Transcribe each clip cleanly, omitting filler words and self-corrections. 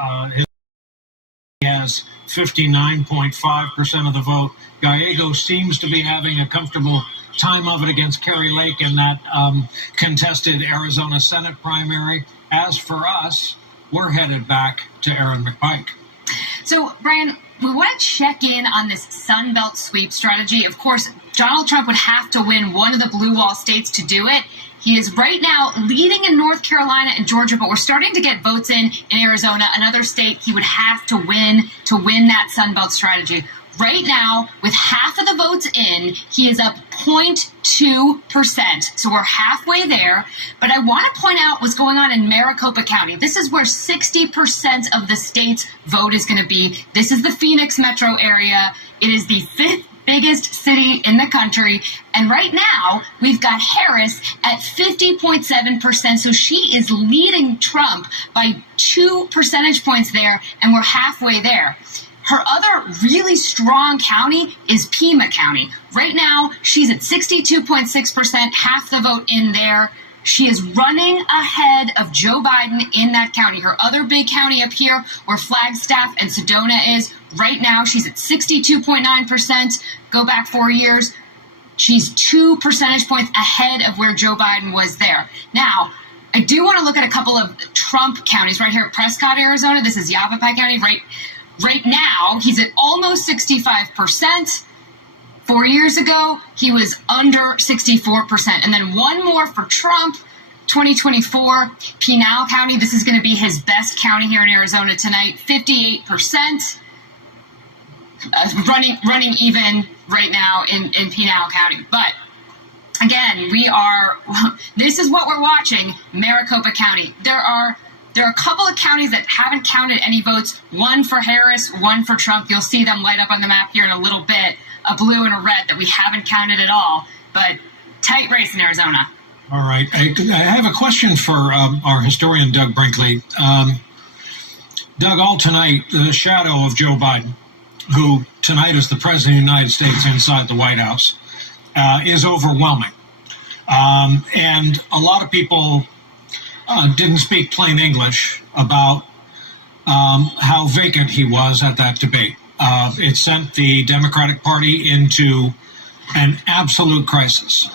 He has 59.5% of the vote. Gallegos seems to be having a comfortable time of it against Kari Lake in that contested Arizona Senate primary. As for us, we're headed back to Aaron McPike. So, Brian, we want to check in on this Sun Belt sweep strategy. Of course, Donald Trump would have to win one of the blue wall states to do it. He is right now leading in North Carolina and Georgia, but we're starting to get votes in Arizona, another state he would have to win that Sun Belt strategy. Right now, with half of the votes in, he is up 0.2%. So we're halfway there. But I want to point out what's going on in Maricopa County. This is where 60% of the state's vote is going to be. This is the Phoenix metro area. It is the fifth biggest city in the country. And right now, we've got Harris at 50.7%. So she is leading Trump by 2 percentage points there, and we're halfway there. Her other really strong county is Pima County. Right now, she's at 62.6%, half the vote in there. She is running ahead of Joe Biden in that county. Her other big county up here, where Flagstaff and Sedona is, right now she's at 62.9%. Go back 4 years, she's 2 percentage points ahead of where Joe Biden was there. Now, I do want to look at a couple of Trump counties right here at Prescott, Arizona. This is Yavapai County. Right now, he's at almost 65%. 4 years ago, he was under 64%. And then one more for Trump, 2024, Pinal County. This is going to be his best county here in Arizona tonight, 58%. Running even right now in Pinal County. But again, this is what we're watching, Maricopa County. There are a couple of counties that haven't counted any votes, one for Harris, one for Trump. You'll see them light up on the map here in a little bit, a blue and a red that we haven't counted at all, but tight race in Arizona. All right. I have a question for our historian, Doug Brinkley. Doug, all tonight, the shadow of Joe Biden, who tonight is the President of the United States inside the White House, is overwhelming. And a lot of people didn't speak plain English about how vacant he was at that debate. It sent the Democratic Party into an absolute crisis.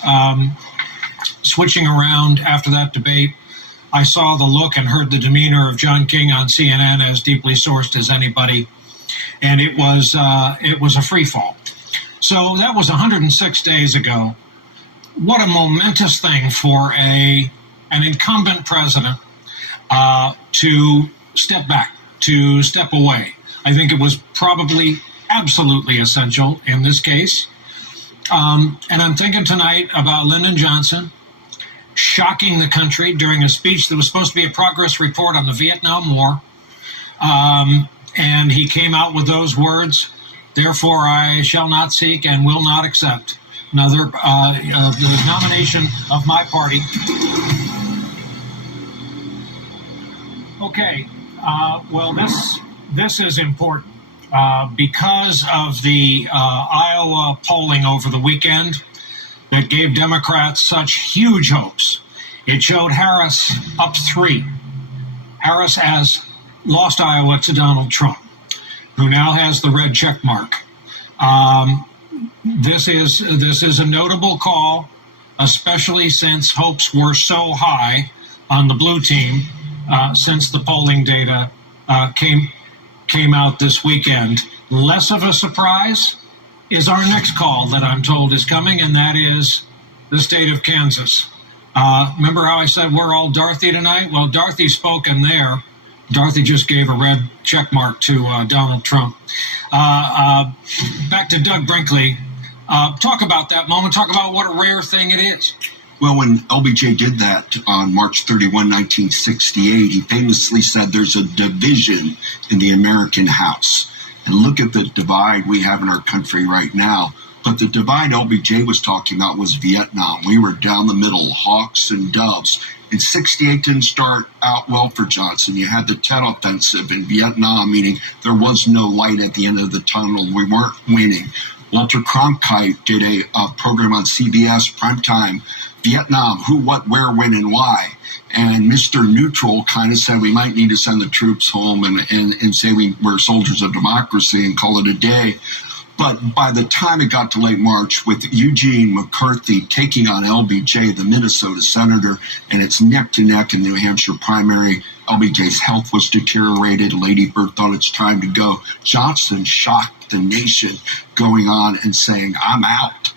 Switching around after that debate, I saw the look and heard the demeanor of John King on CNN, as deeply sourced as anybody, and it was a free fall. So that was 106 days ago. What a momentous thing for an incumbent president to step back, to step away. I think it was probably absolutely essential in this case. And I'm thinking tonight about Lyndon Johnson shocking the country during a speech that was supposed to be a progress report on the Vietnam War. And he came out with those words, "Therefore I shall not seek and will not accept another the nomination of my party." Okay, well, this is important because of the Iowa polling over the weekend that gave Democrats such huge hopes. It showed Harris up 3. Harris has lost Iowa to Donald Trump, who now has the red check mark. This is a notable call, especially since hopes were so high on the blue team since the polling data came out this weekend. Less of a surprise is our next call that I'm told is coming, and that is the state of Kansas. Remember how I said we're all Dorothy tonight? Well, Dorothy's spoken there. Dorothy just gave a red check mark to Donald Trump. Back to Doug Brinkley. Talk about that moment. Talk about what a rare thing it is. Well, when LBJ did that on March 31, 1968, he famously said there's a division in the American House. And look at the divide we have in our country right now. But the divide LBJ was talking about was Vietnam. We were down the middle, hawks and doves. And 68 didn't start out well for Johnson. You had the Tet Offensive in Vietnam, meaning there was no light at the end of the tunnel. We weren't winning. Walter Cronkite did a program on CBS, primetime, Vietnam, who, what, where, when, and why. And Mr. Neutral kind of said we might need to send the troops home and say we're soldiers of democracy and call it a day. But by the time it got to late March, with Eugene McCarthy taking on LBJ, the Minnesota senator, and it's neck to neck in the New Hampshire primary, LBJ's health was deteriorated. Lady Bird thought it's time to go. Johnson shocked the nation going on and saying, I'm out.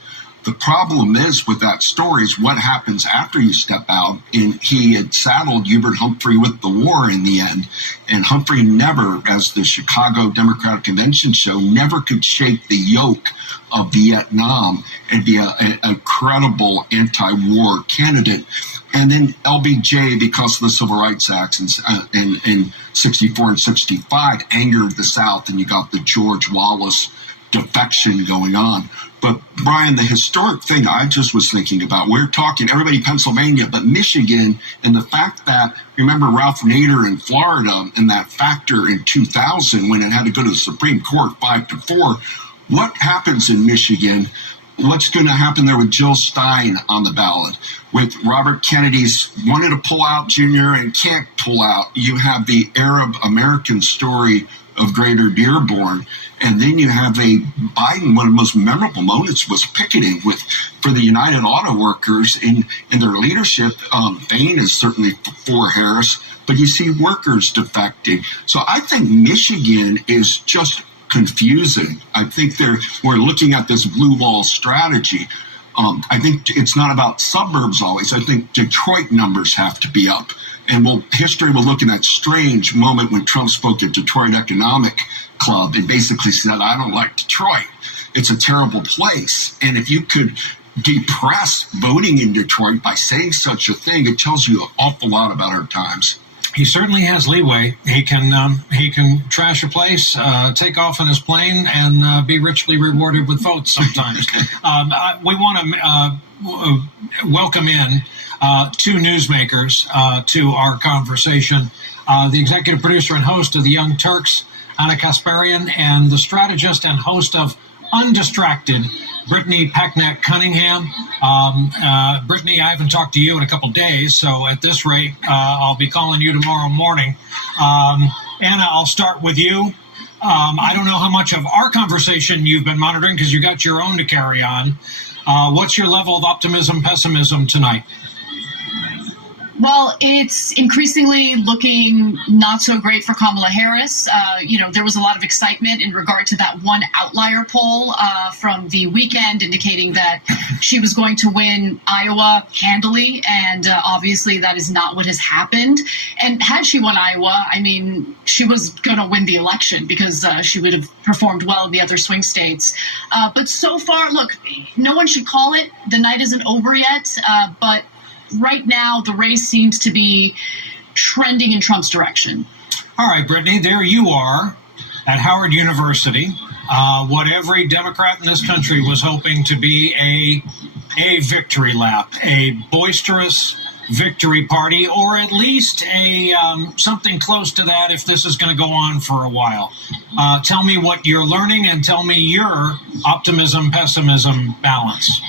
The problem is with that story is what happens after you step out. And he had saddled Hubert Humphrey with the war in the end. And Humphrey never, as the Chicago Democratic Convention showed, never could shake the yoke of Vietnam and be a credible anti-war candidate. And then LBJ, because of the Civil Rights Acts in 64 and 65, angered the South, and you got the George Wallace defection going on. But Brian, the historic thing I just was thinking about, we're talking everybody Pennsylvania, but Michigan, and the fact that, remember Ralph Nader in Florida and that factor in 2000 when it had to go to the Supreme Court 5-4, what happens in Michigan? What's going to happen there with Jill Stein on the ballot? With Robert Kennedy's wanted to pull out Junior and can't pull out. You have the Arab American story of Greater Dearborn. And then you have a Biden, one of the most memorable moments was picketing for the United Auto Workers in their leadership. Bain is certainly for Harris, but you see workers defecting. So I think Michigan is just confusing. I think we're looking at this blue wall strategy. I think it's not about suburbs always. I think Detroit numbers have to be up. And history will look at that strange moment when Trump spoke at Detroit Economic Club and basically said, I don't like Detroit. It's a terrible place. And if you could depress voting in Detroit by saying such a thing, it tells you an awful lot about our times. He certainly has leeway. He can trash a place, take off in his plane, and be richly rewarded with votes sometimes. We want to welcome in two newsmakers to our conversation. The executive producer and host of The Young Turks, Ana Kasparian, and the strategist and host of Undistracted, Brittany Packnett-Cunningham. Brittany, I haven't talked to you in a couple days, so at this rate, I'll be calling you tomorrow morning. Anna, I'll start with you. I don't know how much of our conversation you've been monitoring because you got your own to carry on. What's your level of optimism, pessimism tonight? Well, it's increasingly looking not so great for Kamala Harris. There was a lot of excitement in regard to that one outlier poll from the weekend indicating that she was going to win Iowa handily. And obviously that is not what has happened. And had she won Iowa, I mean, she was going to win the election because she would have performed well in the other swing states. But so far, look, no one should call it. The night isn't over yet, but right now, the race seems to be trending in Trump's direction. All right, Brittany, there you are at Howard University. What every Democrat in this country was hoping to be a victory lap, a boisterous victory party, or at least a something close to that if this is going to go on for a while. Tell me what you're learning and tell me your optimism, pessimism balance.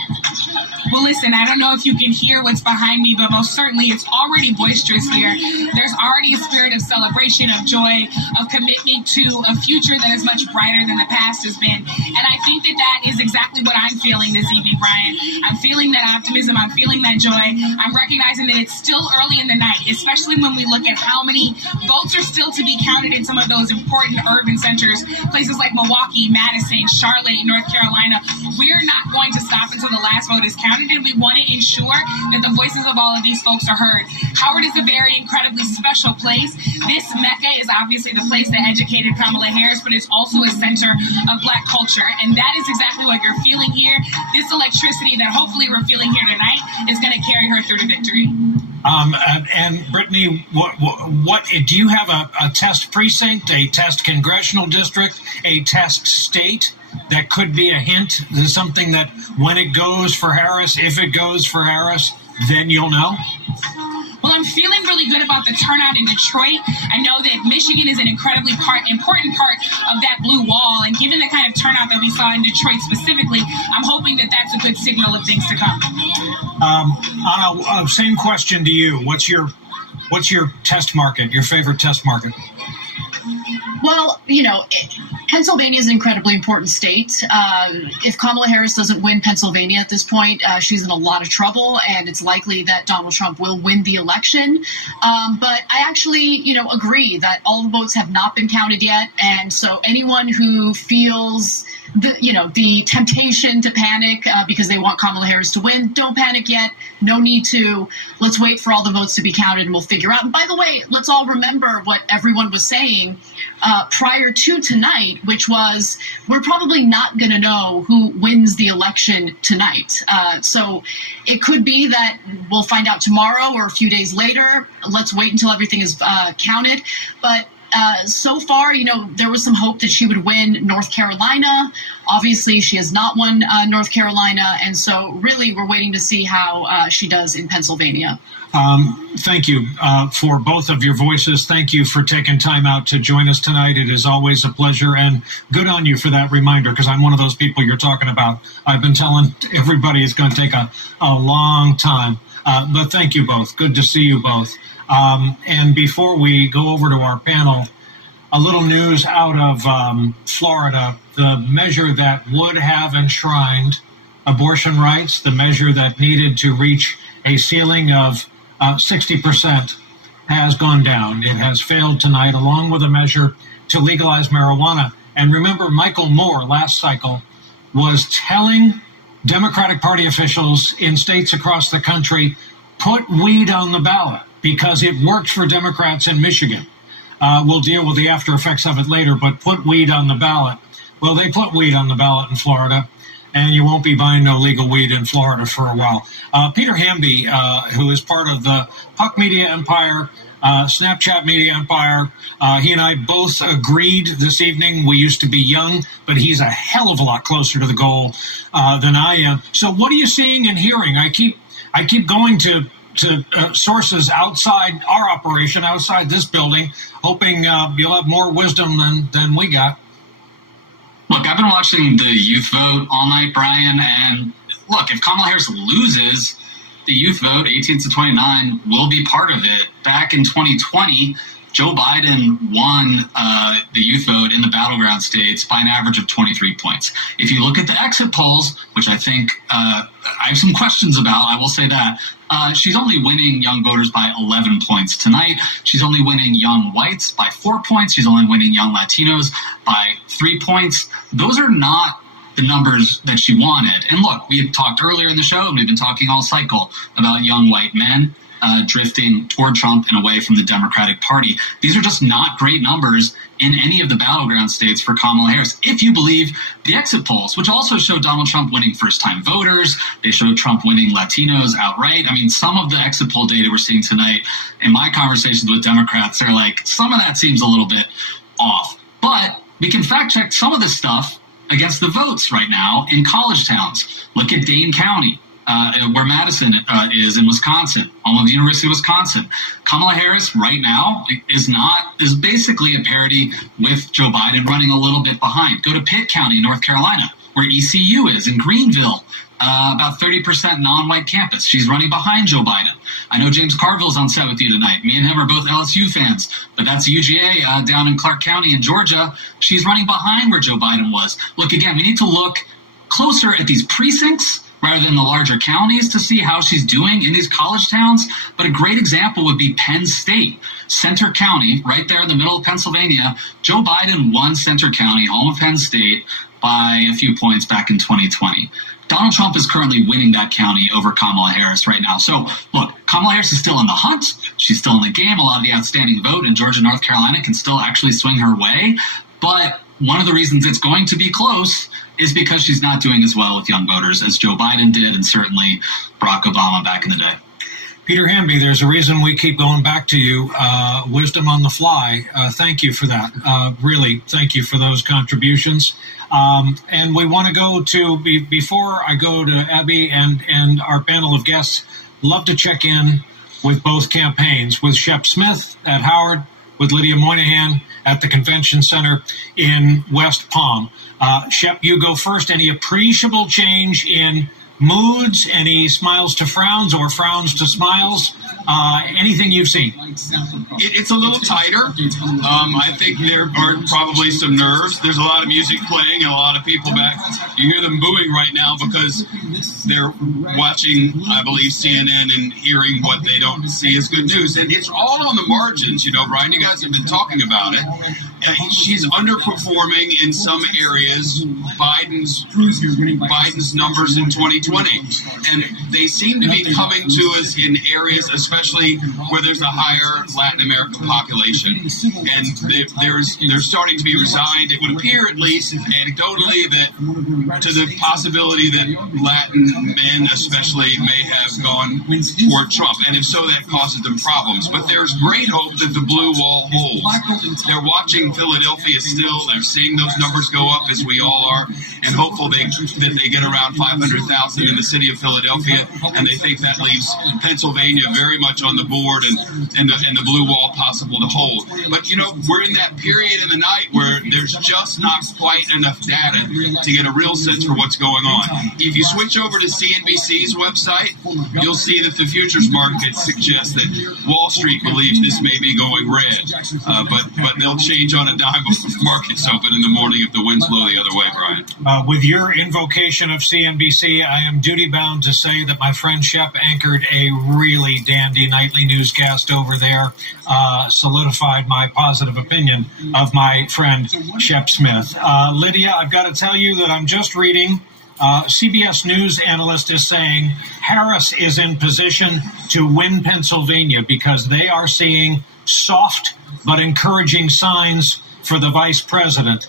Well, listen, I don't know if you can hear what's behind me, but most certainly it's already boisterous here. There's already a spirit of celebration, of joy, of commitment to a future that is much brighter than the past has been. And I think that is exactly what I'm feeling this evening, Brian. I'm feeling that optimism. I'm feeling that joy. I'm recognizing that it's still early in the night, especially when we look at how many votes are still to be counted in some of those important urban centers, places like Milwaukee, Madison, Charlotte, North Carolina. We're not going to stop until the last vote is counted. And we want to ensure that the voices of all of these folks are heard. Howard is a very incredibly special place. This Mecca is obviously the place that educated Kamala Harris, but it's also a center of Black culture. And that is exactly what you're feeling here. This electricity that hopefully we're feeling here tonight is going to carry her through to victory. And Brittany, what do you have a test precinct, a test congressional district, a test state that could be a hint? There's something that when it goes for Harris, if it goes for Harris, then you'll know? Well, I'm feeling really good about the turnout in Detroit. I know that Michigan is an incredibly important part of that blue wall. And given the kind of turnout that we saw in Detroit specifically, I'm hoping that that's a good signal of things to come. Anna, same question to you. What's your What's your test market, your favorite test market? Well, Pennsylvania is an incredibly important state. If Kamala Harris doesn't win Pennsylvania at this point, she's in a lot of trouble, and it's likely that Donald Trump will win the election. But I actually, agree that all the votes have not been counted yet, and so anyone who feels the temptation to panic because they want Kamala Harris to win, don't panic yet. No need to. Let's wait for all the votes to be counted, and we'll figure out. And by the way, let's all remember what everyone was saying prior to tonight, which was we're probably not going to know who wins the election tonight. So it could be that we'll find out tomorrow or a few days later. Let's wait until everything is counted. But so far, there was some hope that she would win North Carolina. Obviously, she has not won North Carolina. And so really, we're waiting to see how she does in Pennsylvania. Thank you for both of your voices. Thank you for taking time out to join us tonight. It is always a pleasure, and good on you for that reminder, because I'm one of those people you're talking about. I've been telling everybody it's going to take a long time. But thank you both. Good to see you both. And before we go over to our panel, a little news out of Florida. The measure that would have enshrined abortion rights, the measure that needed to reach a ceiling of 60%, has gone down. It has failed tonight, along with a measure to legalize marijuana. And remember, Michael Moore last cycle was telling Democratic Party officials in states across the country, put weed on the ballot, because it worked for Democrats in Michigan. We'll deal with the after effects of it later, but put weed on the ballot. Well, they put weed on the ballot in Florida, and you won't be buying no legal weed in Florida for a while. Peter Hamby, who is part of the Puck Media Empire, Snapchat Media Empire, he and I both agreed this evening. We used to be young, but he's a hell of a lot closer to the goal than I am. So what are you seeing and hearing? I keep going to sources outside our operation, outside this building, hoping you'll have more wisdom than we got. Look, I've been watching the youth vote all night, Brian, and look, if Kamala Harris loses the youth vote, 18 to 29, will be part of it. Back in 2020, Joe Biden won the youth vote in the battleground states by an average of 23 points. If you look at the exit polls, which I think I have some questions about, I will say that, she's only winning young voters by 11 points tonight. She's only winning young whites by 4 points. She's only winning young Latinos by 3 points. Those are not the numbers that she wanted. And look, we had talked earlier in the show, and we've been talking all cycle about young white men drifting toward Trump and away from the Democratic Party. These are just not great numbers in any of the battleground states for Kamala Harris, if you believe the exit polls, which also show Donald Trump winning first-time voters. They show Trump winning Latinos outright. I mean, some of the exit poll data we're seeing tonight, in my conversations with Democrats, they're like, some of that seems a little bit off. But we can fact-check some of this stuff against the votes right now in college towns. Look at Dane County, where Madison is in Wisconsin, home of the University of Wisconsin. Kamala Harris right now is basically a parity with Joe Biden, running a little bit behind. Go to Pitt County, North Carolina, where ECU is, in Greenville, about 30% non-white campus. She's running behind Joe Biden. I know James Carville's on set with you tonight. Me and him are both LSU fans, but that's UGA down in Clark County in Georgia. She's running behind where Joe Biden was. Look, again, we need to look closer at these precincts rather than the larger counties to see how she's doing in these college towns. But a great example would be Penn State, Center County, right there in the middle of Pennsylvania. Joe Biden won Center County, home of Penn State, by a few points back in 2020. Donald Trump is currently winning that county over Kamala Harris right now. So, look, Kamala Harris is still in the hunt. She's still in the game. A lot of the outstanding vote in Georgia, North Carolina can still actually swing her way. But one of the reasons it's going to be close is because she's not doing as well with young voters as Joe Biden did, and certainly Barack Obama back in the day. Peter Hamby, there's a reason we keep going back to you. Wisdom on the fly. Thank you for that. Really, thank you for those contributions. And we want to go to, before I go to Abby and our panel of guests, love to check in with both campaigns, with Shep Smith at Howard, with Lydia Moynihan at the Convention Center in West Palm. Shep, you go first. Any appreciable change in moods, any smiles to frowns or frowns to smiles? Anything you've seen? It's a little tighter. I think there are probably some nerves. There's a lot of music playing and a lot of people back. You hear them booing right now because they're watching, I believe, CNN and hearing what they don't see as good news. And it's all on the margins, Brian. You guys have been talking about it. She's underperforming in some areas Biden's numbers in 2020. And they seem to be coming to us in areas, especially where there's a higher Latin American population. And they're starting to be resigned, it would appear at least anecdotally, that to the possibility that Latin men especially may have gone toward Trump. And if so, that causes them problems. But there's great hope that the blue wall holds. They're watching Philadelphia still. They're seeing those numbers go up, as we all are, and hopeful that they get around 500,000 in the city of Philadelphia, and they think that leaves Pennsylvania very much on the board and the blue wall possible to hold. But, we're in that period in the night where there's just not quite enough data to get a real sense for what's going on. If you switch over to CNBC's website, you'll see that the futures market suggests that Wall Street believes this may be going red, but they'll change on a dime before the markets open in the morning if the winds blow the other way, Brian. With your invocation of CNBC, I am duty-bound to say that my friend Shep anchored a really dandy nightly newscast over there, solidified my positive opinion of my friend Shep Smith. Lydia, I've got to tell you that I'm just reading. CBS News analyst is saying Harris is in position to win Pennsylvania because they are seeing soft but encouraging signs for the vice president.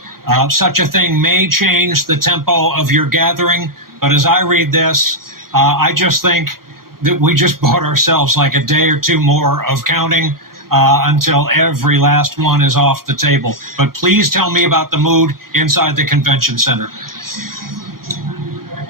Such a thing may change the tempo of your gathering, but as I read this, I just think that we just bought ourselves like a day or two more of counting until every last one is off the table. But please tell me about the mood inside the convention center.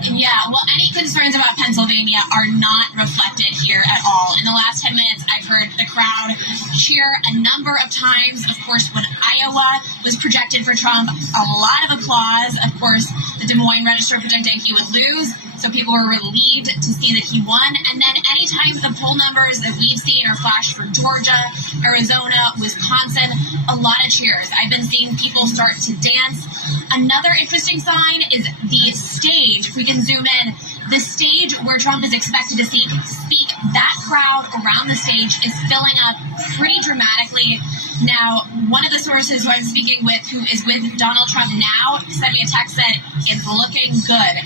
Yeah, well, any concerns about Pennsylvania are not reflected here at all. In the last 10 minutes, I've heard the crowd cheer a number of times. Of course, when Iowa was projected for Trump, a lot of applause. Of course, the Des Moines Register predicting he would lose, so people were relieved to see that he won. And then anytime the poll numbers that we've seen are flashed for Georgia, Arizona, Wisconsin, a lot of cheers. I've been seeing people start to dance. Another interesting sign is the stage. If we can zoom in, the stage where Trump is expected to speak, that crowd around the stage is filling up pretty dramatically. Now, one of the sources who I'm speaking with, who is with Donald Trump now, sent me a text that it's looking good.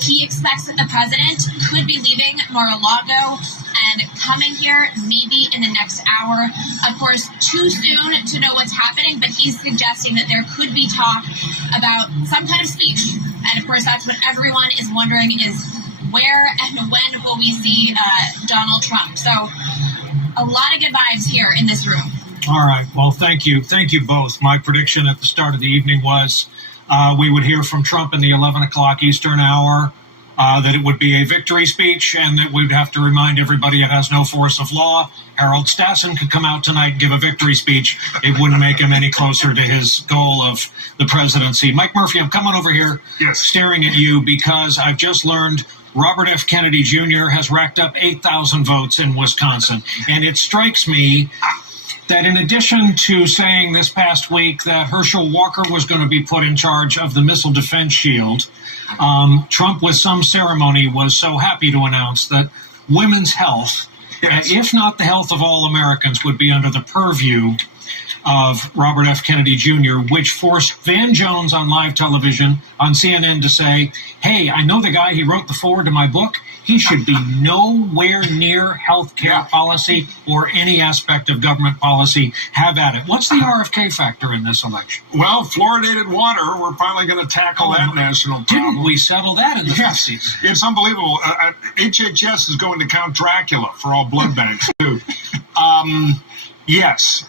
He expects that the president could be leaving Mar-a-Lago and coming here maybe in the next hour. Of course, too soon to know what's happening, but he's suggesting that there could be talk about some kind of speech. And of course, that's what everyone is wondering is where and when will we see Donald Trump? So a lot of good vibes here in this room. All right. Well, thank you. Thank you both. My prediction at the start of the evening was we would hear from Trump in the 11 o'clock Eastern hour, that it would be a victory speech, and that we'd have to remind everybody it has no force of law. Harold Stassen could come out tonight and give a victory speech. It wouldn't make him any closer to his goal of the presidency. Mike Murphy, I'm coming over here staring at you because I've just learned Robert F. Kennedy Jr. has racked up 8,000 votes in Wisconsin. And it strikes me that in addition to saying this past week that Herschel Walker was going to be put in charge of the Missile Defense Shield, Trump, with some ceremony, was so happy to announce that women's health, if not the health of all Americans, would be under the purview of Robert F. Kennedy Jr., which forced Van Jones on live television on CNN to say, hey, I know the guy, he wrote the foreword to my book. He should be nowhere near health care policy or any aspect of government policy. Have at it. What's the RFK factor in this election? Well, fluoridated water, we're finally going to tackle that national problem. Didn't we settle that in the 50s? It's unbelievable. HHS is going to count Dracula for all blood banks, too. Yes,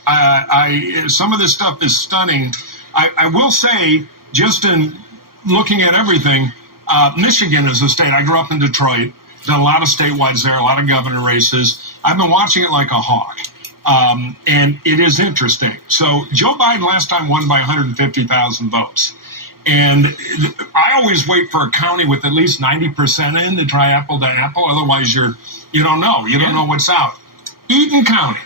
some of this stuff is stunning. I will say, just in looking at everything, Michigan is a state. I grew up in Detroit, done a lot of statewide there, a lot of governor races. I've been watching it like a hawk, and it is interesting. So Joe Biden last time won by 150,000 votes. And I always wait for a county with at least 90% in to try apple to apple. Otherwise, you don't know. You don't know what's out. Eaton County.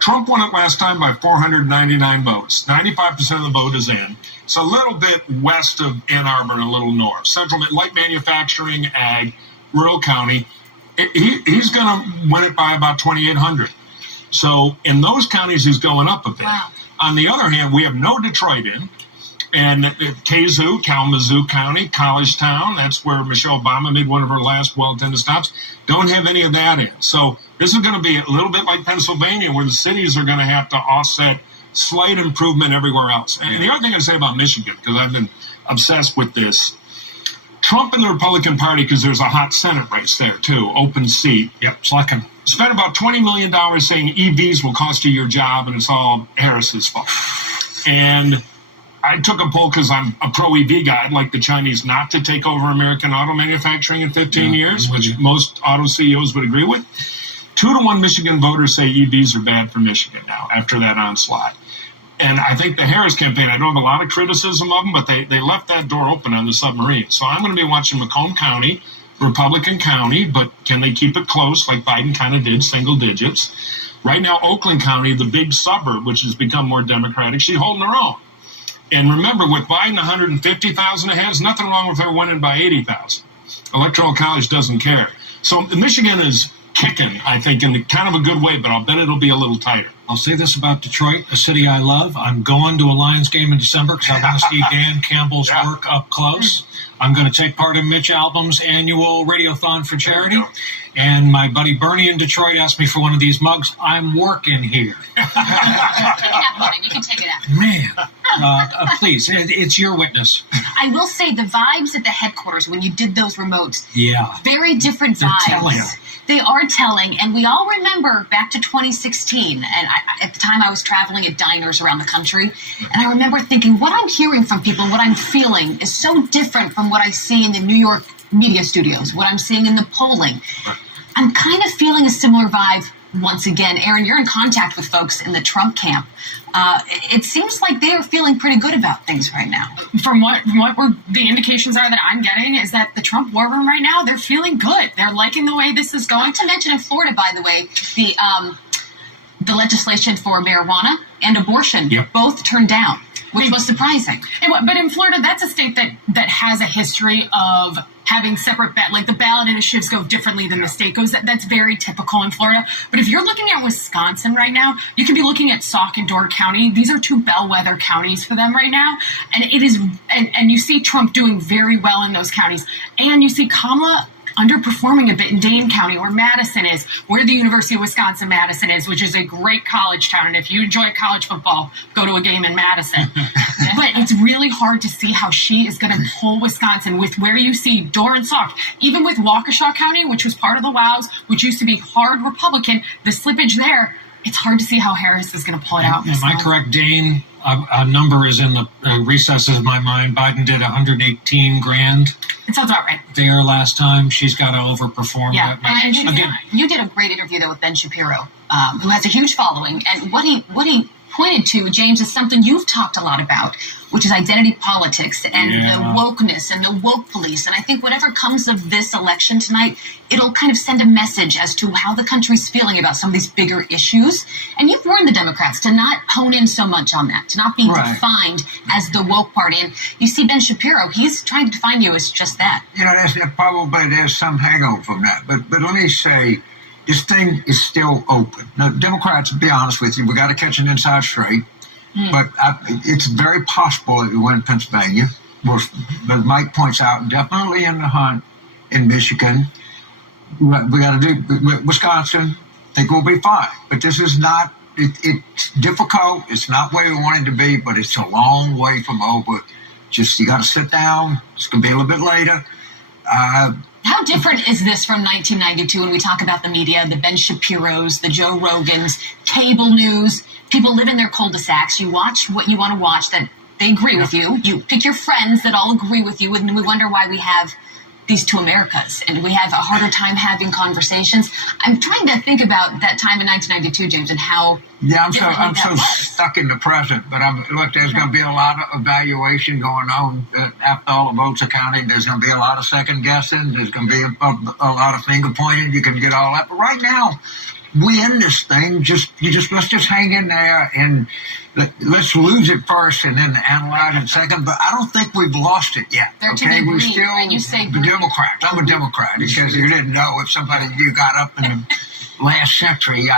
Trump won it last time by 499 votes. 95% of the vote is in. It's a little bit west of Ann Arbor and a little north. Central, light manufacturing, ag, rural county. He's going to win it by about 2,800. So in those counties, he's going up a bit. Wow. On the other hand, we have no Detroit in. And Kalamazoo County, College Town, that's where Michelle Obama made one of her last well-attended stops, don't have any of that in. So this is going to be a little bit like Pennsylvania, where the cities are going to have to offset slight improvement everywhere else. And the other thing I say about Michigan, because I've been obsessed with this, Trump and the Republican Party, because there's a hot Senate race there, too, open seat. Yep, Sluckin. Spent about $20 million saying EVs will cost you your job, and it's all Harris's fault. And I took a poll because I'm a pro-EV guy. I'd like the Chinese not to take over American auto manufacturing in 15 years, which most auto CEOs would agree with. 2-to-1 Michigan voters say EVs are bad for Michigan now after that onslaught. And I think the Harris campaign, I don't have a lot of criticism of them, but they left that door open on the submarine. So I'm going to be watching Macomb County, Republican County, but can they keep it close like Biden kind of did, single digits? Right now, Oakland County, the big suburb, which has become more Democratic, she's holding her own. And remember, with Biden 150,000 ahead, there's nothing wrong with her winning by 80,000. Electoral College doesn't care. So Michigan is kicking, I think, in kind of a good way, but I'll bet it'll be a little tighter. I'll say this about Detroit, a city I love. I'm going to a Lions game in December because I want to see Dan Campbell's work up close. I'm going to take part in Mitch Albom's annual radiothon for charity. And my buddy Bernie in Detroit asked me for one of these mugs. I'm working here. You can have mine. You can take it out. Man, please, it's your witness. I will say the vibes at the headquarters when you did those remotes. Yeah. Very different They're vibes. telling. They are telling, and we all remember back to 2016, and at the time I was traveling at diners around the country, and I remember thinking, what I'm hearing from people, what I'm feeling is so different from what I see in the New York media studios, what I'm seeing in the polling. I'm kind of feeling a similar vibe once again. Aaron, you're in contact with folks in the Trump camp. It seems like they are feeling pretty good about things right now. From what the indications are that I'm getting is that the Trump war room right now, they're feeling good. They're liking the way this is going. Not to mention in Florida, by the way, the legislation for marijuana and abortion both turned down, which was surprising. But in Florida, that's a state that has a history of having separate like the ballot initiatives go differently than the state goes. That's very typical in Florida. But if you're looking at Wisconsin right now, you can be looking at Sauk and Door County. These are two bellwether counties for them right now. And it is, and you see Trump doing very well in those counties. And you see Kamala underperforming a bit in Dane County, where Madison is, where the University of Wisconsin-Madison is, which is a great college town. And if you enjoy college football, go to a game in Madison. But it's really hard to see how she is going to pull Wisconsin with where you see Door and Sauk. Even with Waukesha County, which was part of the WOWs, which used to be hard Republican, the slippage there, it's hard to see how Harris is going to pull it out. Am I correct, Dane? A number is in the recesses of my mind. Biden did 118 grand. It sounds about right. There last time. She's got to overperform that. And again, you did a great interview though with Ben Shapiro, who has a huge following, and what he pointed to, James, is something you've talked a lot about, which is identity politics and the wokeness and the woke police. And I think whatever comes of this election tonight, it'll kind of send a message as to how the country's feeling about some of these bigger issues. And you've warned the Democrats to not hone in so much on that, to not be defined as the woke party. And you see Ben Shapiro, he's trying to define you as just that. You know, there's some hangover from that. But let me say, this thing is still open. Now, Democrats, to be honest with you, we got to catch an inside straight. But it's very possible that we win in Pennsylvania. But Mike points out, definitely in the hunt in Michigan. We got to do Wisconsin. I think we'll be fine. But this is not. It's difficult. It's not where we want it to be, but it's a long way from over. Just you got to sit down. It's gonna be a little bit later. How different is this from 1992 when we talk about the media, the Ben Shapiros, the Joe Rogans, cable news? People live in their cul-de-sacs. You watch what you want to watch that they agree with you. You pick your friends that all agree with you, and we wonder why we have these two Americas, and we have a harder time having conversations. I'm trying to think about that time in 1992, James, and how. Yeah, I'm differently so that was. stuck in the present. But look, there's going to be a lot of evaluation going on after all the votes are counted. There's going to be a lot of second guessing. There's going to be a lot of finger pointing. You can get all that. But right now, we end this thing. Let's just hang in there and let's lose it first and then analyze it second. But I don't think we've lost it yet. They're to Okay, be we're green, still right? You say the green. Democrats. I'm a Democrat because you didn't know if somebody you got up in the last century,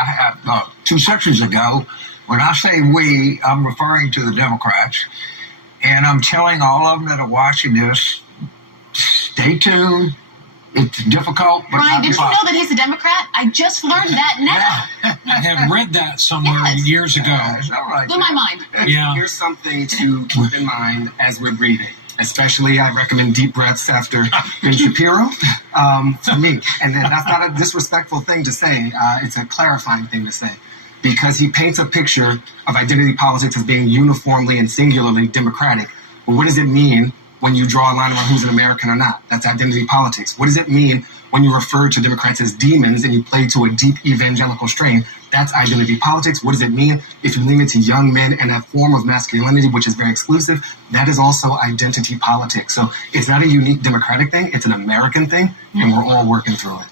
2 centuries ago. When I say we, I'm referring to the Democrats, and I'm telling all of them that are watching this, stay tuned. It's difficult, but Brian, not did you impossible. know that he's a Democrat? I just learned that now. I had read that somewhere Yes. years ago. It's all right. Blew my mind. Yeah. Here's something to keep in mind as we're breathing. Especially, I recommend deep breaths after Ben Shapiro for me. And then that's not a disrespectful thing to say. It's a clarifying thing to say. Because he paints a picture of identity politics as being uniformly and singularly democratic. But what does it mean when you draw a line around who's an American or not? That's identity politics. What does it mean when you refer to Democrats as demons and you play to a deep evangelical strain? That's identity politics. What does it mean if you lean into young men and a form of masculinity, which is very exclusive? That is also identity politics. So it's not a unique Democratic thing. It's an American thing, and we're all working through it.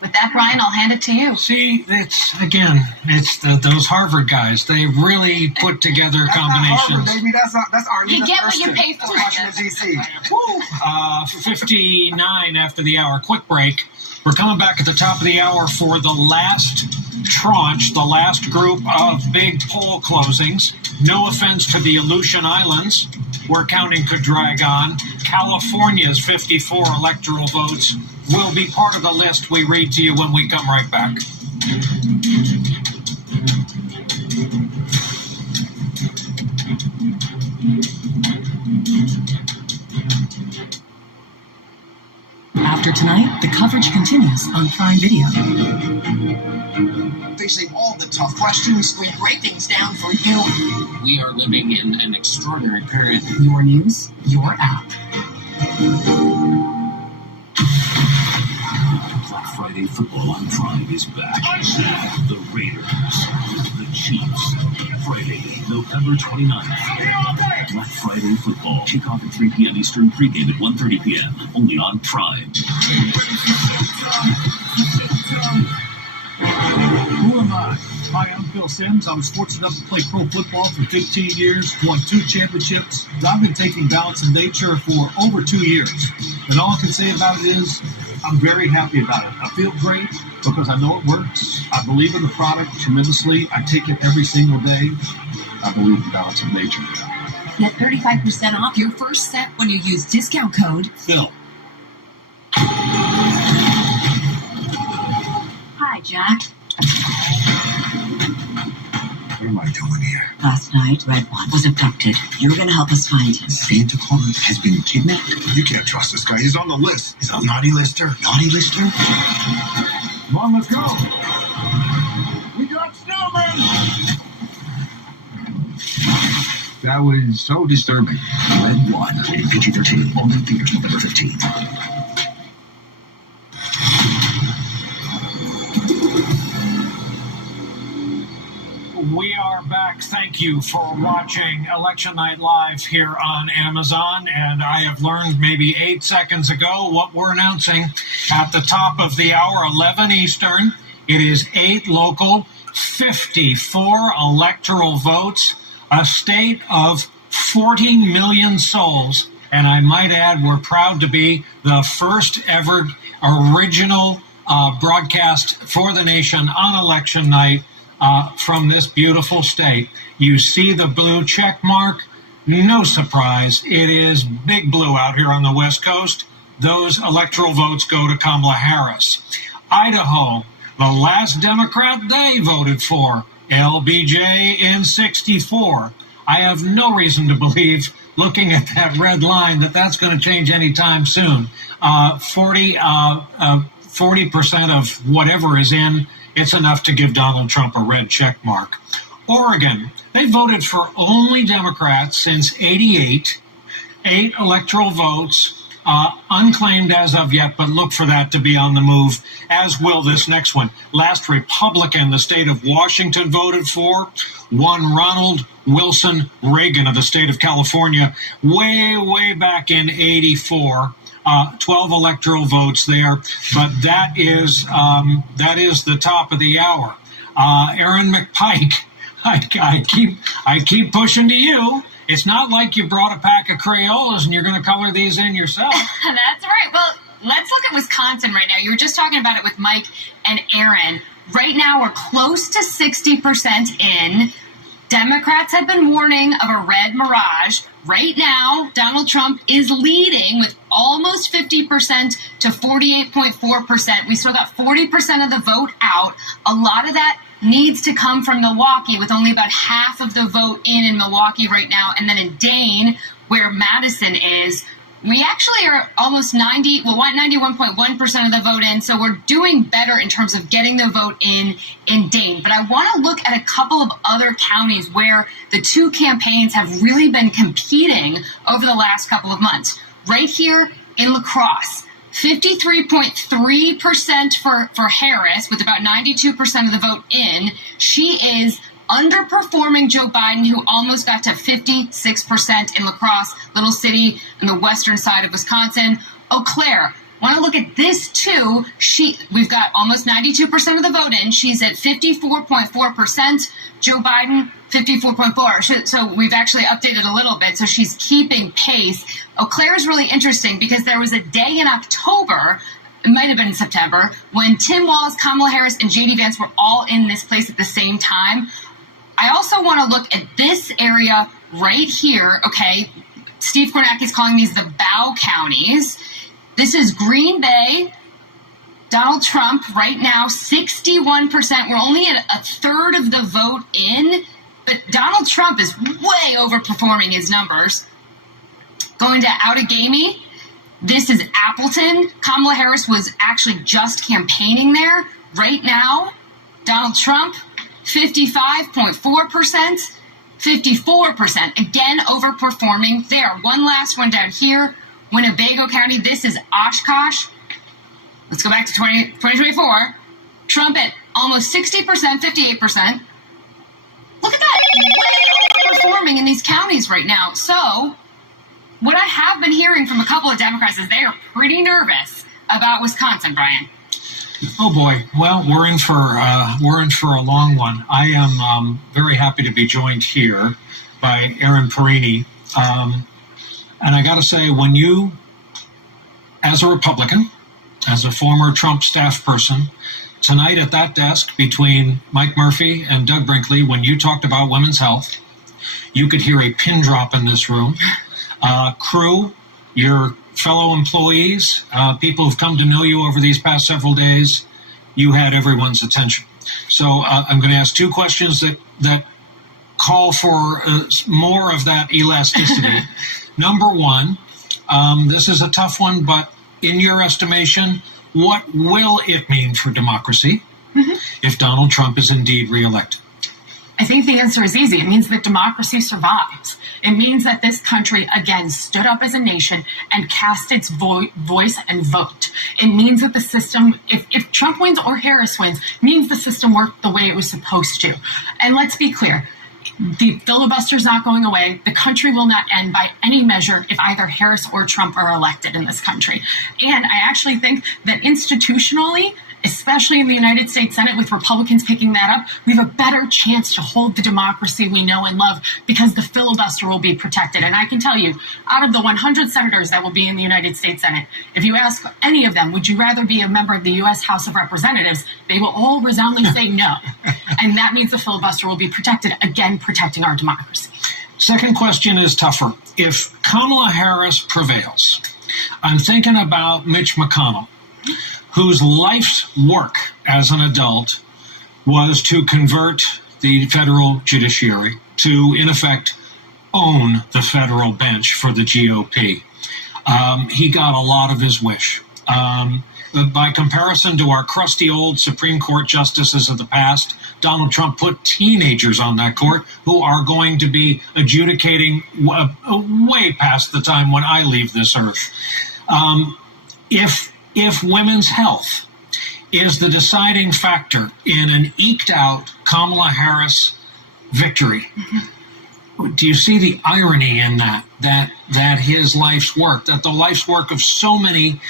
With that, Brian, I'll hand it to you. See, it's those Harvard guys. They really put together That's combinations. not Harvard, baby. That's Arlene You get what you Thurston. pay for, That's Washington, D.C. 59 after the hour. Quick break. We're coming back at the top of the hour for the last tranche, the last group of big poll closings. No offense to the Aleutian Islands, where counting could drag on. California's 54 electoral votes will be part of the list we read to you when we come right back. After tonight, the coverage continues on Prime Video. Facing all the tough questions, we break things down for you. We are living in an extraordinary period. Your news, your app. Black Friday football on Prime is back. The Raiders, the Chiefs. Friday, November 29th. Black Friday football. Kickoff at 3 p.m. Eastern, pregame at 1:30 p.m. Only on Prime. Who am I? Hi, I'm Phil Sims. I was fortunate enough to play pro football for 15 years, won 2 championships. I've been taking Balance of Nature for over 2 years. And all I can say about it is I'm very happy about it. I feel great because I know it works. I believe in the product tremendously. I take it every single day. I believe in Balance of Nature. Get 35% off your first set when you use discount code Phil. Hi, Jack. What am I doing here? Last night, Red One was abducted. You're going to help us find him. Santa Claus has been kidnapped? You can't trust this guy. He's on the list. He's a naughty lister. Naughty lister? Come on, let's go. We got snowmen. That was so disturbing. Red One, rated PG-13, only in theaters November 15th. We are back. Thank you for watching Election Night Live here on Amazon. And I have learned maybe 8 seconds ago what we're announcing at the top of the hour, 11 Eastern. It is 8 local, 54 electoral votes, a state of 40 million souls. And I might add, we're proud to be the first ever original broadcast for the nation on election night from this beautiful state. You see the blue check mark? No surprise. It is big blue out here on the West Coast. Those electoral votes go to Kamala Harris. Idaho, the last Democrat they voted for, LBJ in 64. I have no reason to believe, looking at that red line, that that's going to change anytime soon. 40% of whatever is in, it's enough to give Donald Trump a red check mark. Oregon, they voted for only Democrats since '88, 8 electoral votes, Unclaimed as of yet, but look for that to be on the move, as will this next one. Last Republican the state of Washington voted for, one Ronald Wilson Reagan of the state of California, way back in 84. 12 electoral votes there, but that is the top of the hour. Aaron McPike, I keep pushing to you. It's not like you brought a pack of Crayolas and you're going to color these in yourself. That's right. Well, let's look at Wisconsin right now. You were just talking about it with Mike and Aaron. Right now, we're close to 60% in. Democrats have been warning of a red mirage. Right now, Donald Trump is leading with almost 50% to 48.4%. We still got 40% of the vote out. A lot of that needs to come from Milwaukee, with only about half of the vote in Milwaukee right now. And then in Dane, where Madison is, we actually are almost 91.1% of the vote in. So we're doing better in terms of getting the vote in Dane. But I want to look at a couple of other counties where the two campaigns have really been competing over the last couple of months. Right here in La Crosse, 53.3% for Harris, with about 92% of the vote in. She is underperforming Joe Biden, who almost got to 56% in La Crosse, little city on the western side of Wisconsin. Eau Claire, want to look at this too. We've got almost 92% of the vote in. She's at 54.4%. Joe Biden, 54.4%. So we've actually updated a little bit. So she's keeping pace. Eau Claire is really interesting because there was a day in October, it might have been in September, when Tim Walz, Kamala Harris, and J.D. Vance were all in this place at the same time. I also want to look at this area right here, okay? Steve Kornacki's calling these the bow counties. This is Green Bay. Donald Trump right now, 61%. We're only at a third of the vote in, but Donald Trump is way overperforming his numbers. Going to Outagamie, this is Appleton. Kamala Harris was actually just campaigning there. Right now, Donald Trump, 55.4%, 54%, again overperforming there. One last one down here, Winnebago County. This is Oshkosh. Let's go back to 2024. Trump at almost 60%, 58%. Look at that, way overperforming in these counties right now. So what I have been hearing from a couple of Democrats is they are pretty nervous about Wisconsin, Brian. Oh boy! Well, we're in for a long one. I am very happy to be joined here by Aaron Perini, and I got to say, when you, as a Republican, as a former Trump staff person, tonight at that desk between Mike Murphy and Doug Brinkley, when you talked about women's health, you could hear a pin drop in this room. Crew, your fellow employees, people who've come to know you over these past several days, you had everyone's attention. So I'm going to ask two questions that call for more of that elasticity. Number one, this is a tough one, but in your estimation, what will it mean for democracy if Donald Trump is indeed reelected? I think the answer is easy. It means that democracy survives. It means that this country, again, stood up as a nation and cast its voice and vote. It means that the system, if Trump wins or Harris wins, means the system worked the way it was supposed to. And let's be clear, the filibuster is not going away. The country will not end by any measure if either Harris or Trump are elected in this country. And I actually think that institutionally, especially in the United States Senate, with Republicans picking that up, we have a better chance to hold the democracy we know and love because the filibuster will be protected. And I can tell you, out of the 100 senators that will be in the United States Senate, if you ask any of them, would you rather be a member of the U.S. House of Representatives, they will all resoundingly say no. And that means the filibuster will be protected, again, protecting our democracy. Second question is tougher. If Kamala Harris prevails, I'm thinking about Mitch McConnell, whose life's work as an adult was to convert the federal judiciary to, in effect, own the federal bench for the GOP. He got a lot of his wish. By comparison to our crusty old Supreme Court justices of the past, Donald Trump put teenagers on that court who are going to be adjudicating way past the time when I leave this earth. If women's health is the deciding factor in an eked out Kamala Harris victory, do you see the irony in that his life's work, that the life's work of so many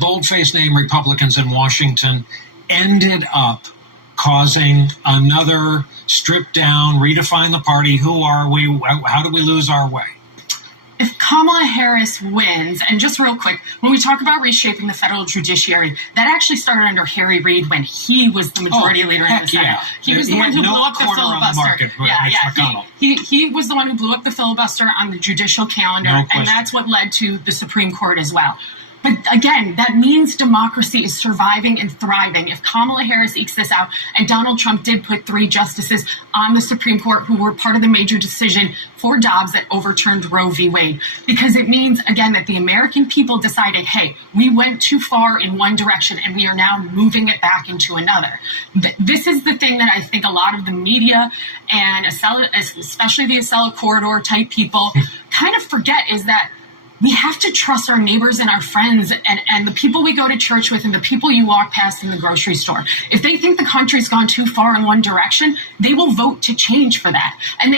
bold-faced name Republicans in Washington ended up causing another strip down, redefine the party? Who are we? How do we lose our way? If Kamala Harris wins, and just real quick, when we talk about reshaping the federal judiciary, that actually started under Harry Reid when he was the majority leader in the Senate. Yeah. He was the one who blew up the corner on the filibuster. market, He was the one who blew up the filibuster on the judicial calendar, and that's what led to the Supreme Court as well. But again, that means democracy is surviving and thriving. If Kamala Harris ekes this out, and Donald Trump did put 3 justices on the Supreme Court who were part of the major decision for Dobbs that overturned Roe v. Wade, because it means, again, that the American people decided, hey, we went too far in one direction and we are now moving it back into another. This is the thing that I think a lot of the media and especially the Acela Corridor type people kind of forget, is that we have to trust our neighbors and our friends and the people we go to church with and the people you walk past in the grocery store. If they think the country's gone too far in one direction, they will vote to change for that. And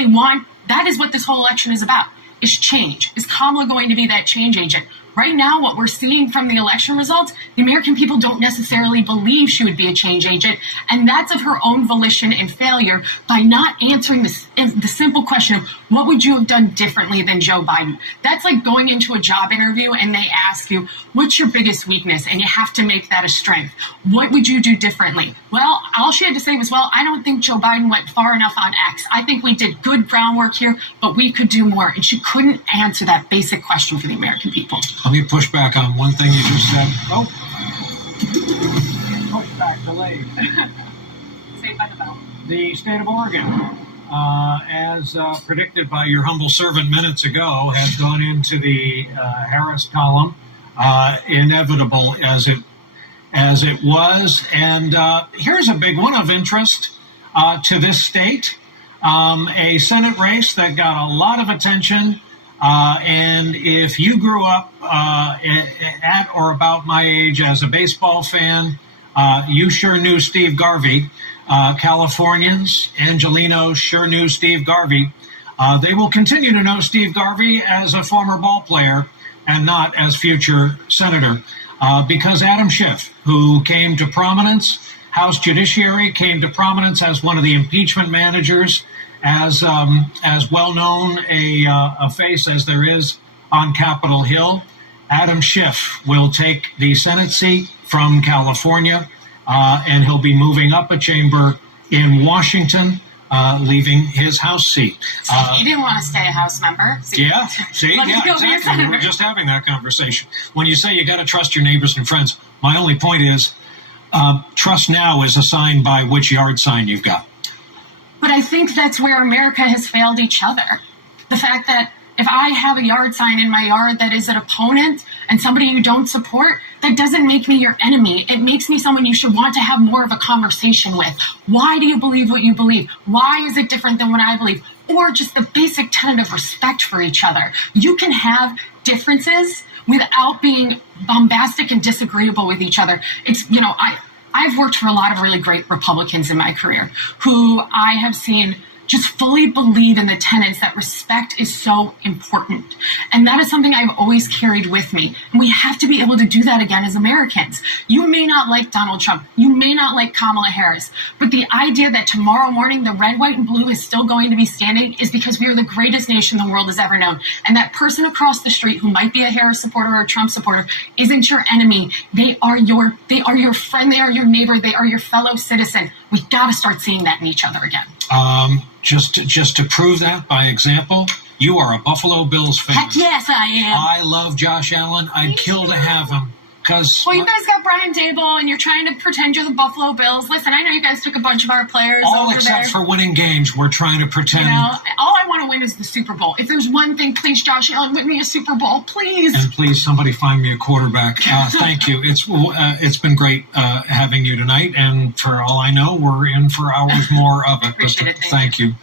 that is what this whole election is about, is change. Is Kamala going to be that change agent? Right now, what we're seeing from the election results, the American people don't necessarily believe she would be a change agent, and that's of her own volition and failure by not answering the simple question of what would you have done differently than Joe Biden? That's like going into a job interview and they ask you, what's your biggest weakness? And you have to make that a strength. What would you do differently? Well, all she had to say was, well, I don't think Joe Biden went far enough on X. I think we did good groundwork here, but we could do more. And she couldn't answer that basic question for the American people. Let me push back on one thing you just said. Push back, delayed. Saved by the bell. The state of Oregon, as predicted by your humble servant minutes ago, has gone into the Harris column, inevitable as it was. And here's a big one of interest to this state, a Senate race that got a lot of attention. And if you grew up at or about my age as a baseball fan, you sure knew Steve Garvey. Californians, Angelenos sure knew Steve Garvey. They will continue to know Steve Garvey as a former ball player and not as future senator, because Adam Schiff, who came to prominence, House Judiciary, came to prominence as one of the impeachment managers, as well known a face as there is on Capitol Hill. Adam Schiff will take the Senate seat from California, and he'll be moving up a chamber in Washington, leaving his House seat. He didn't want to stay a House member. Exactly. We were just having that conversation. When you say you got to trust your neighbors and friends, my only point is trust now is assigned by which yard sign you've got. But I think that's where America has failed each other. The fact that if I have a yard sign in my yard that is an opponent and somebody you don't support, that doesn't make me your enemy. It makes me someone you should want to have more of a conversation with. Why do you believe what you believe? Why is it different than what I believe? Or just the basic tenet of respect for each other. You can have differences without being bombastic and disagreeable with each other. It's, I've worked for a lot of really great Republicans in my career who I have seen just fully believe in the tenets that respect is so important. And that is something I've always carried with me. And we have to be able to do that again as Americans. You may not like Donald Trump. You may not like Kamala Harris. But the idea that tomorrow morning the red, white, and blue is still going to be standing is because we are the greatest nation the world has ever known. And that person across the street who might be a Harris supporter or a Trump supporter isn't your enemy. They are your friend. They are your neighbor. They are your fellow citizen. We've got to start seeing that in each other again. Just to prove that by example, you are a Buffalo Bills fan. Heck yes, I am. I love Josh Allen. I'd kill to have him. Well, you guys got Brian Daboll, and you're trying to pretend you're the Buffalo Bills. Listen, I know you guys took a bunch of our players all over except there. for winning games. We're trying to pretend. All I want to win is the Super Bowl. If there's one thing, please, Josh Allen, win me a Super Bowl, please. And please, somebody find me a quarterback. Thank you. It's been great having you tonight, and for all I know, we're in for hours more of it. Appreciate it. Thank you.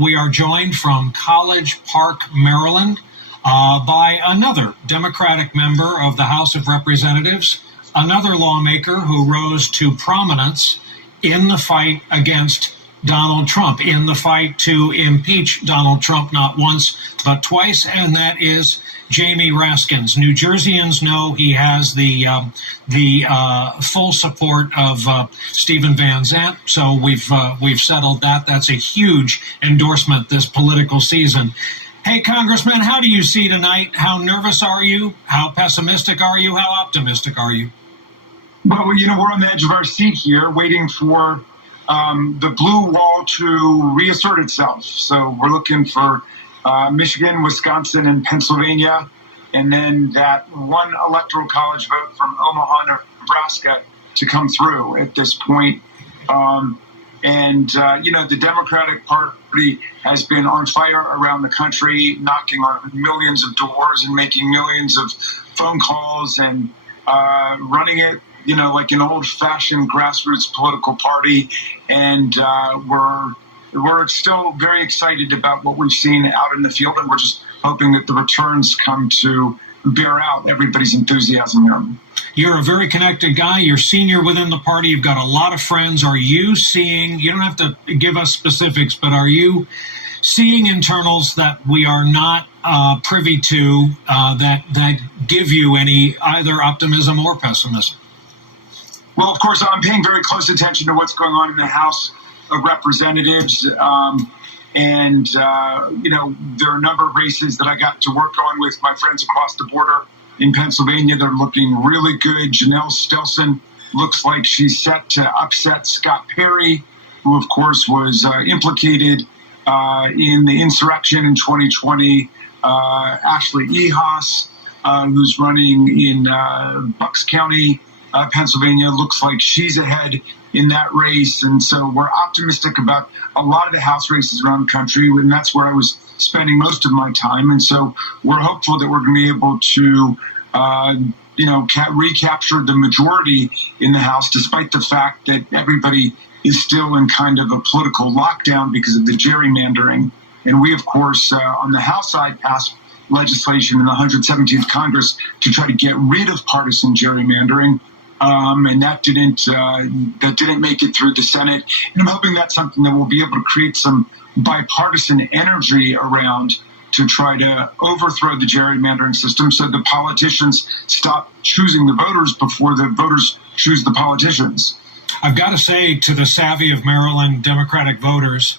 We are joined from College Park, Maryland, by another Democratic member of the House of Representatives, another lawmaker who rose to prominence in the fight against Donald Trump, in the fight to impeach Donald Trump not once but twice, and that is Jamie Raskins. New Jerseyans know he has the full support of Stephen Van Zandt, so we've settled that. That's a huge endorsement this political season. Hey, Congressman, how do you see tonight? How nervous are you? How pessimistic are you? How optimistic are you? Well, we're on the edge of our seat here, waiting for the blue wall to reassert itself. So we're looking for Michigan, Wisconsin, and Pennsylvania, and then that one electoral college vote from Omaha, Nebraska to come through at this point. The Democratic Party has been on fire around the country, knocking on millions of doors and making millions of phone calls and running it, like an old-fashioned grassroots political party. And we're still very excited about what we've seen out in the field, and we're just hoping that the returns come to bear out everybody's enthusiasm here. You're a very connected guy. You're senior within the party. You've got a lot of friends. Are you seeing, you don't have to give us specifics, but are you seeing internals that we are not privy to that give you any either optimism or pessimism? Well, of course, I'm paying very close attention to what's going on in the House of Representatives. There are a number of races that I got to work on with my friends across the border in Pennsylvania. They're looking really good. Janelle Stelson looks like she's set to upset Scott Perry, who, of course, was implicated in the insurrection in 2020. Ashley Ehas, who's running in Bucks County, Pennsylvania, looks like she's ahead in that race. And so we're optimistic about a lot of the House races around the country, and that's where I was spending most of my time. And so we're hopeful that we're going to be able to, recapture the majority in the House, despite the fact that everybody is still in kind of a political lockdown because of the gerrymandering. And we, of course, on the House side, passed legislation in the 117th Congress to try to get rid of partisan gerrymandering. And that didn't make it through the Senate. And I'm hoping that's something that we'll be able to create some bipartisan energy around to try to overthrow the gerrymandering system so the politicians stop choosing the voters before the voters choose the politicians. I've got to say to the savvy of Maryland Democratic voters,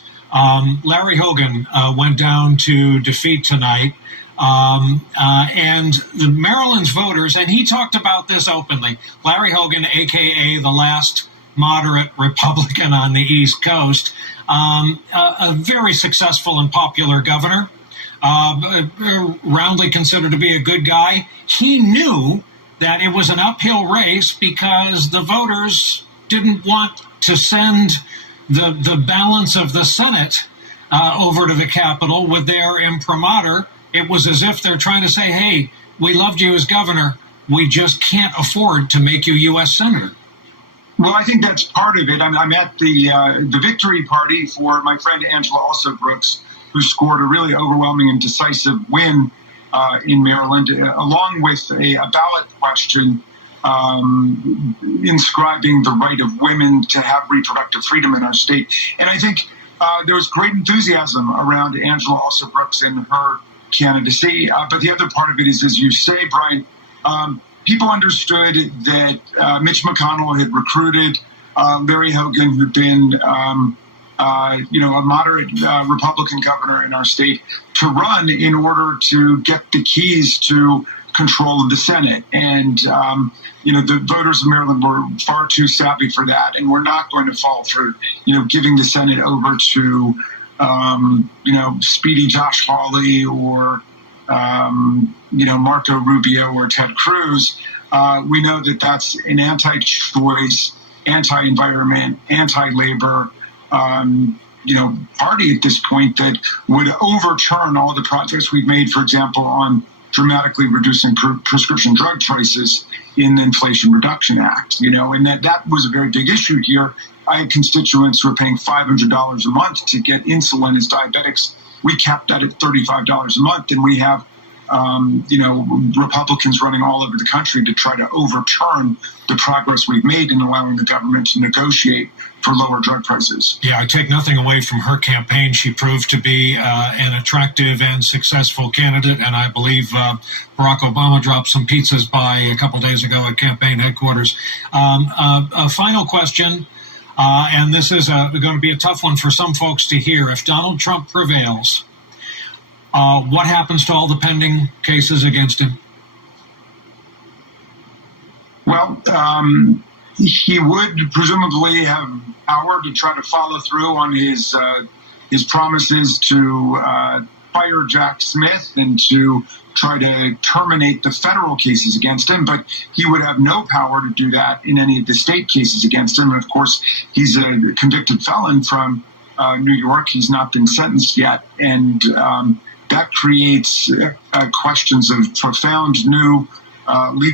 Larry Hogan went down to defeat tonight. And the Maryland's voters, and he talked about this openly, Larry Hogan, a.k.a. the last moderate Republican on the East Coast, a very successful and popular governor, roundly considered to be a good guy. He knew that it was an uphill race because the voters didn't want to send the balance of the Senate over to the Capitol with their imprimatur. It was as if they're trying to say, hey, we loved you as governor. We just can't afford to make you U.S. Senator. Well, I think that's part of it. I'm at the victory party for my friend Angela Alsop-Brooks, who scored a really overwhelming and decisive win in Maryland, along with a ballot question inscribing the right of women to have reproductive freedom in our state. And I think there was great enthusiasm around Angela Alsop-Brooks and her candidacy. But the other part of it is, as you say, Brian, people understood that Mitch McConnell had recruited Larry Hogan, who'd been, a moderate Republican governor in our state, to run in order to get the keys to control of the Senate. And, the voters of Maryland were far too savvy for that. And we're not going to fall for, giving the Senate over to, Speedy Josh Hawley or, Marco Rubio or Ted Cruz. We know that that's an anti-choice, anti-environment, anti-labor, party at this point that would overturn all the progress we've made, for example, on dramatically reducing prescription drug prices in the Inflation Reduction Act, and that was a very big issue here. I had constituents who were paying $500 a month to get insulin as diabetics. We capped that at $35 a month, and we have Republicans running all over the country to try to overturn the progress we've made in allowing the government to negotiate for lower drug prices. Yeah, I take nothing away from her campaign. She proved to be an attractive and successful candidate, and I believe Barack Obama dropped some pizzas by a couple days ago at campaign headquarters. A final question, and this is going to be a tough one for some folks to hear. If Donald Trump prevails, what happens to all the pending cases against him? Well, he would presumably have power to try to follow through on his promises to fire Jack Smith and to try to terminate the federal cases against him, but he would have no power to do that in any of the state cases against him. And of course, he's a convicted felon from New York. He's not been sentenced yet, and that creates questions of profound new legal